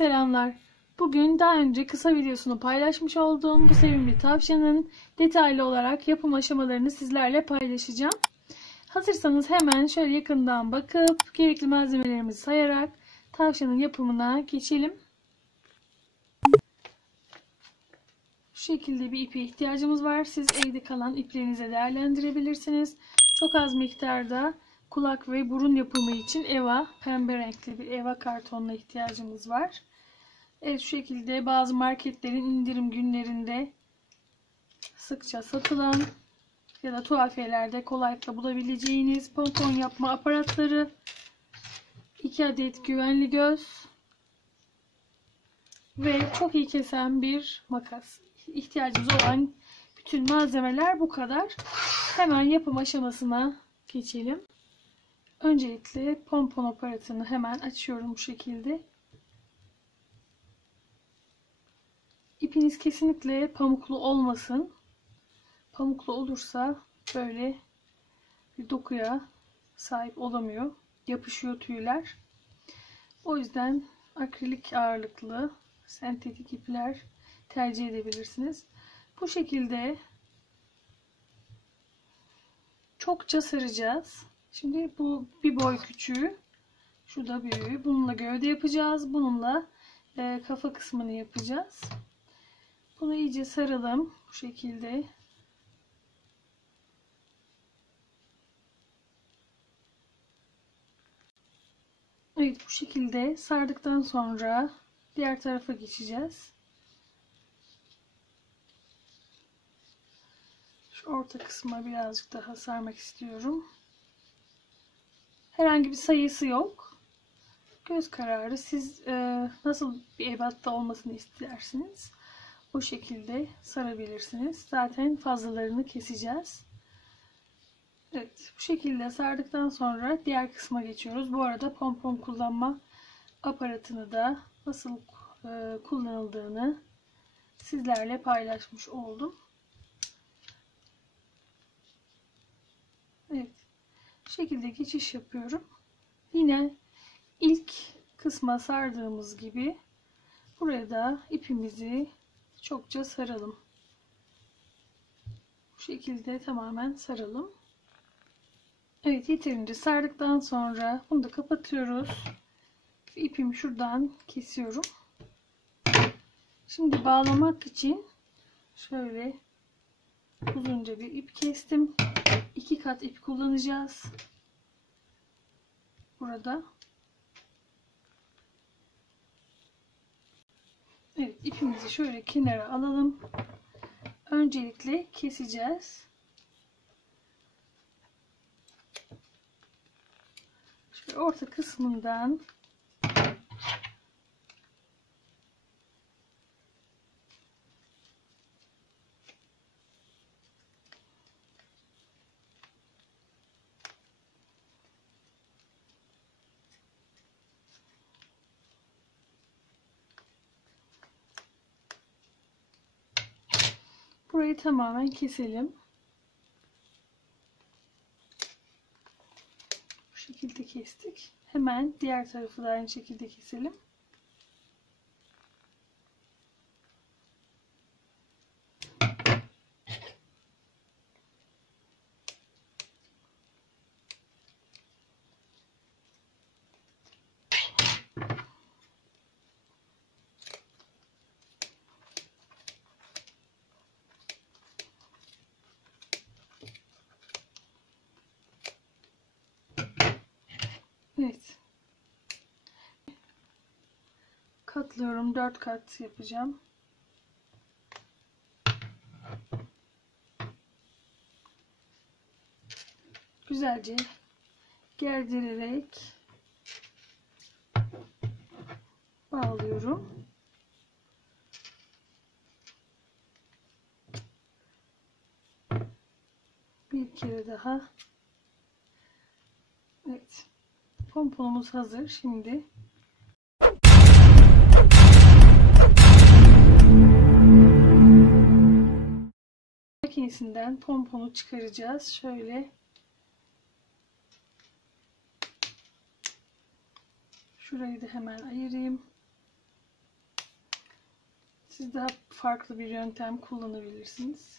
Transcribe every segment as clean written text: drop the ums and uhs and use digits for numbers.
selamlar. Bugün daha önce kısa videosunu paylaşmış olduğum bu sevimli tavşanın detaylı olarak yapım aşamalarını sizlerle paylaşacağım. Hazırsanız hemen şöyle yakından bakıp gerekli malzemelerimizi sayarak tavşanın yapımına geçelim. Şu şekilde bir ipe ihtiyacımız var. Siz evde kalan iplerinize değerlendirebilirsiniz. Çok az miktarda kulak ve burun yapımı için eva, pembe renkli bir eva kartonuna ihtiyacımız var. Evet, şu şekilde bazı marketlerin indirim günlerinde sıkça satılan ya da tuhafiyelerde kolaylıkla bulabileceğiniz pompon yapma aparatları, 2 adet güvenli göz ve çok iyi kesen bir makas. İhtiyacımız olan bütün malzemeler bu kadar. Hemen yapım aşamasına geçelim. Öncelikle pompon aparatını hemen açıyorum bu şekilde. İpiniz kesinlikle pamuklu olmasın. Pamuklu olursa böyle bir dokuya sahip olamıyor. Yapışıyor tüyler. O yüzden akrilik ağırlıklı sentetik ipler tercih edebilirsiniz. Bu şekilde çokça saracağız. Şimdi bu bir boy küçüğü, şu da büyüğü. Bununla gövde yapacağız. Bununla kafa kısmını yapacağız. Bunu iyice saralım bu şekilde. Evet, bu şekilde sardıktan sonra diğer tarafa geçeceğiz. Şu orta kısma birazcık daha sarmak istiyorum. Herhangi bir sayısı yok. Göz kararı. Siz nasıl bir ebatta olmasını istersiniz, bu şekilde sarabilirsiniz. Zaten fazlalarını keseceğiz. Evet, bu şekilde sardıktan sonra diğer kısma geçiyoruz. Bu arada pompon kullanma aparatını da nasıl kullanıldığını sizlerle paylaşmış oldum. Evet, bu şekilde geçiş yapıyorum. Yine ilk kısma sardığımız gibi buraya da ipimizi çokça saralım. Bu şekilde tamamen saralım. Evet, yeterince sardıktan sonra bunu da kapatıyoruz. İpimi şuradan kesiyorum. Şimdi bağlamak için şöyle uzunca bir ip kestim. 2 kat ip kullanacağız burada. Evet, ipimizi şöyle kenara alalım. Öncelikle keseceğiz. Şöyle orta kısmından burayı tamamen keselim. Bu şekilde kestik. Hemen diğer tarafı da aynı şekilde keselim. Evet. Katlıyorum. 4 kat yapacağım. Güzelce gerdirerek bağlıyorum. Bir kere daha. Evet. Pomponumuz hazır. Şimdi makinesinden pomponu çıkaracağız. Şöyle şurayı da hemen ayırayım. Siz daha farklı bir yöntem kullanabilirsiniz.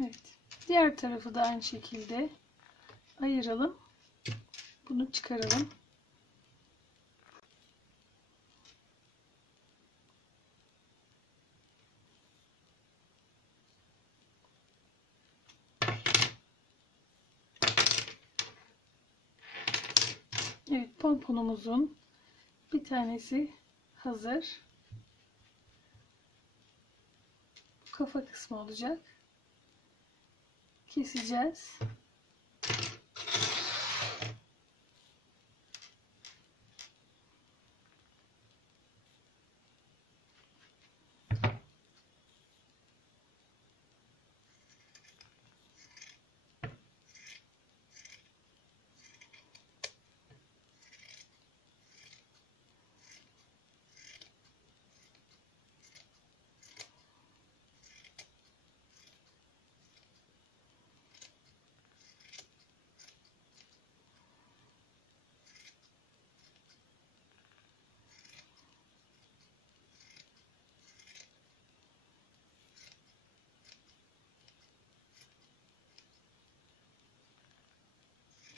Evet. Diğer tarafı da aynı şekilde ayıralım. Bunu çıkaralım. Evet, pomponumuzun bir tanesi hazır. Bu kafa kısmı olacak. Keseceğiz.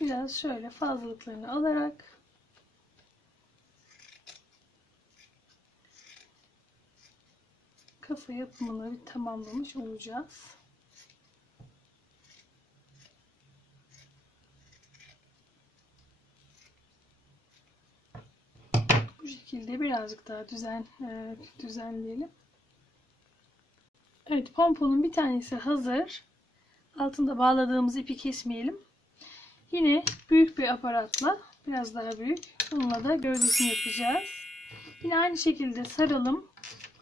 Biraz şöyle fazlalıklarını alarak kafa yapımını bir tamamlamış olacağız. Bu şekilde birazcık daha düzenleyelim. Evet, pomponun bir tanesi hazır. Altında bağladığımız ipi kesmeyelim. Yine büyük bir aparatla, biraz daha büyük, bununla da gövdesini yapacağız. Yine aynı şekilde saralım.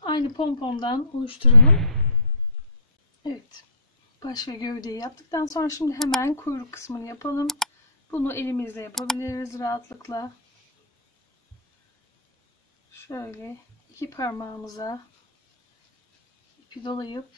Aynı pompondan oluşturalım. Evet. Baş ve gövdeyi yaptıktan sonra şimdi hemen kuyruk kısmını yapalım. Bunu elimizle yapabiliriz rahatlıkla. Şöyle iki parmağımıza ipi dolayıp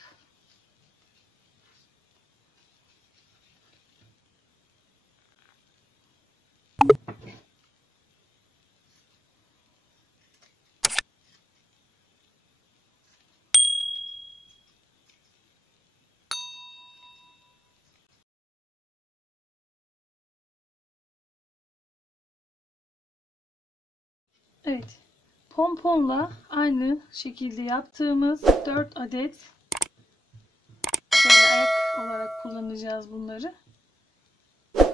evet, pomponla aynı şekilde yaptığımız 4 adet şöyle ayak olarak kullanacağız bunları.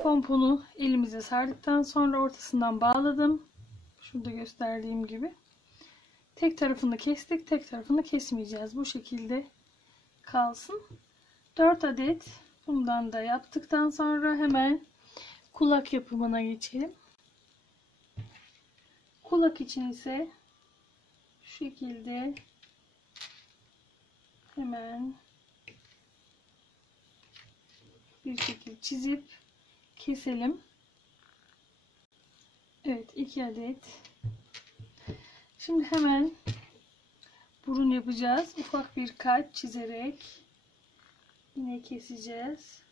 Pomponu elimize sardıktan sonra ortasından bağladım. Şurada gösterdiğim gibi. Tek tarafını kestik, tek tarafını kesmeyeceğiz. Bu şekilde kalsın. 4 adet bundan da yaptıktan sonra hemen kulak yapımına geçelim. Kulak için ise şu şekilde hemen bir şekilde çizip keselim. Evet, 2 adet. Şimdi hemen burun yapacağız. Ufak bir kalp çizerek yine keseceğiz.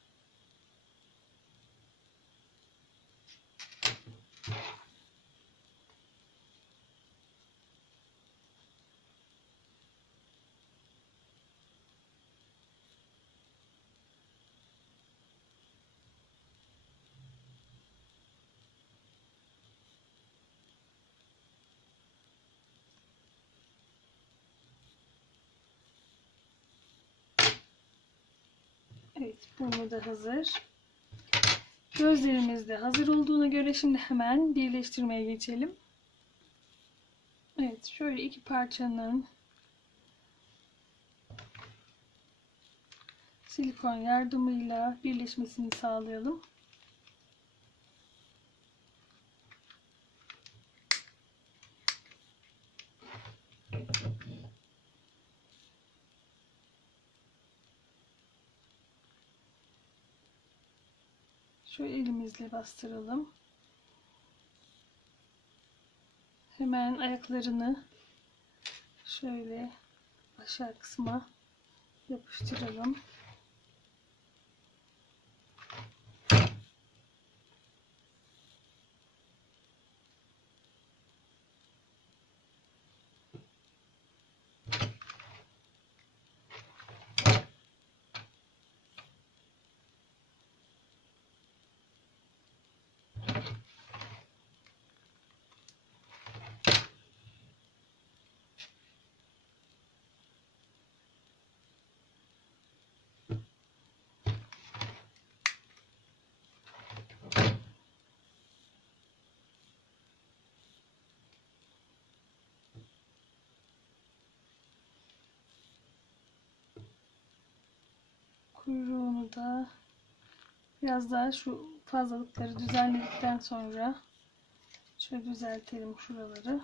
Evet, burnu da hazır. Gözlerimiz de hazır olduğuna göre şimdi hemen birleştirmeye geçelim. Evet, şöyle iki parçanın silikon yardımıyla birleşmesini sağlayalım. Şöyle elimizle bastıralım. Hemen ayaklarını şöyle aşağı kısma yapıştıralım. Kuyruğunu da biraz daha şu fazlalıkları düzenledikten sonra şöyle düzeltelim şuraları.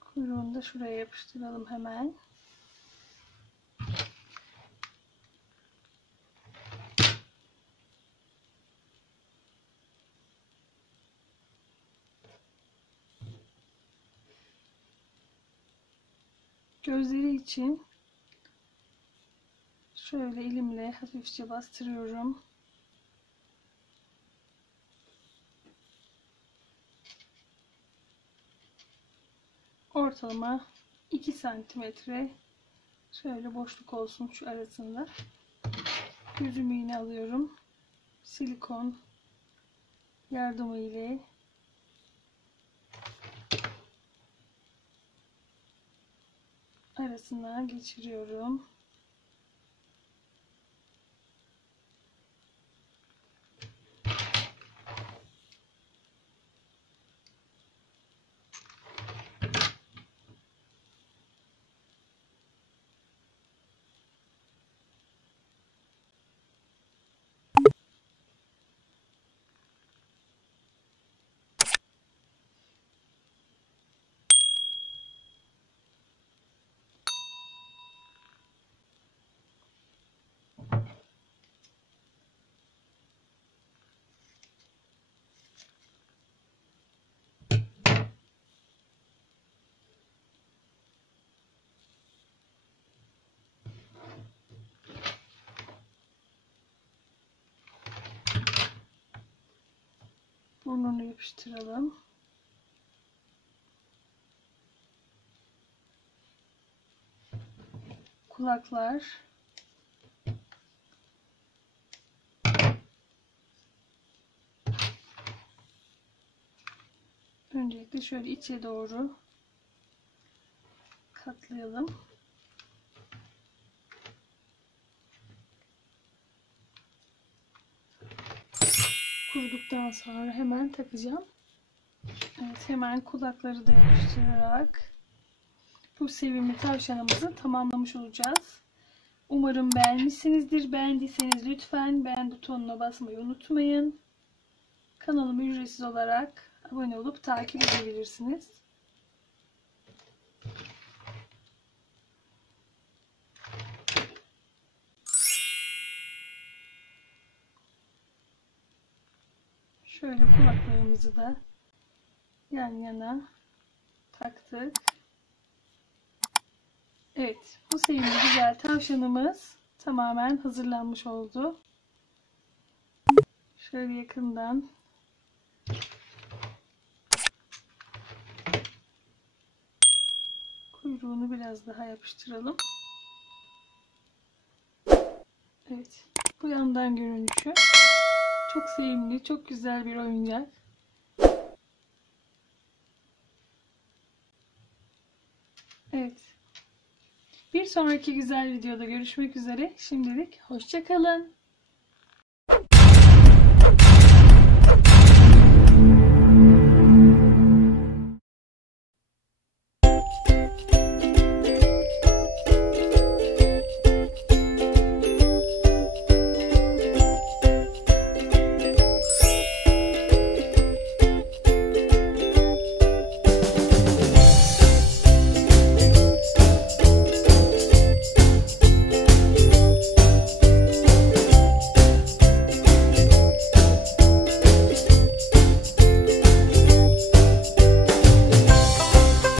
Kuyruğunu da şuraya yapıştıralım hemen. Gözleri için şöyle elimle hafifçe bastırıyorum. Ortalama 2 santimetre şöyle boşluk olsun şu arasında. Gözümü yine alıyorum. Silikon yardımı ile arasına geçiriyorum. Burnunu yapıştıralım. Kulaklar. Öncelikle şöyle içe doğru katlayalım. Kuruduktan sonra hemen takacağım. Evet, hemen kulakları da yapıştırarak bu sevimli tavşanımızı tamamlamış olacağız. Umarım beğenmişsinizdir. Beğendiyseniz lütfen beğen butonuna basmayı unutmayın. Kanalıma ücretsiz olarak abone olup takip edebilirsiniz. Şöyle kulaklarımızı da yan yana taktık. Evet, bu sevimli güzel tavşanımız tamamen hazırlanmış oldu. Şöyle yakından kuyruğunu biraz daha yapıştıralım. Evet, bu yandan görünüşü çok sevimli, çok güzel bir oyuncak. Evet. Bir sonraki güzel videoda görüşmek üzere. Şimdilik hoşça kalın.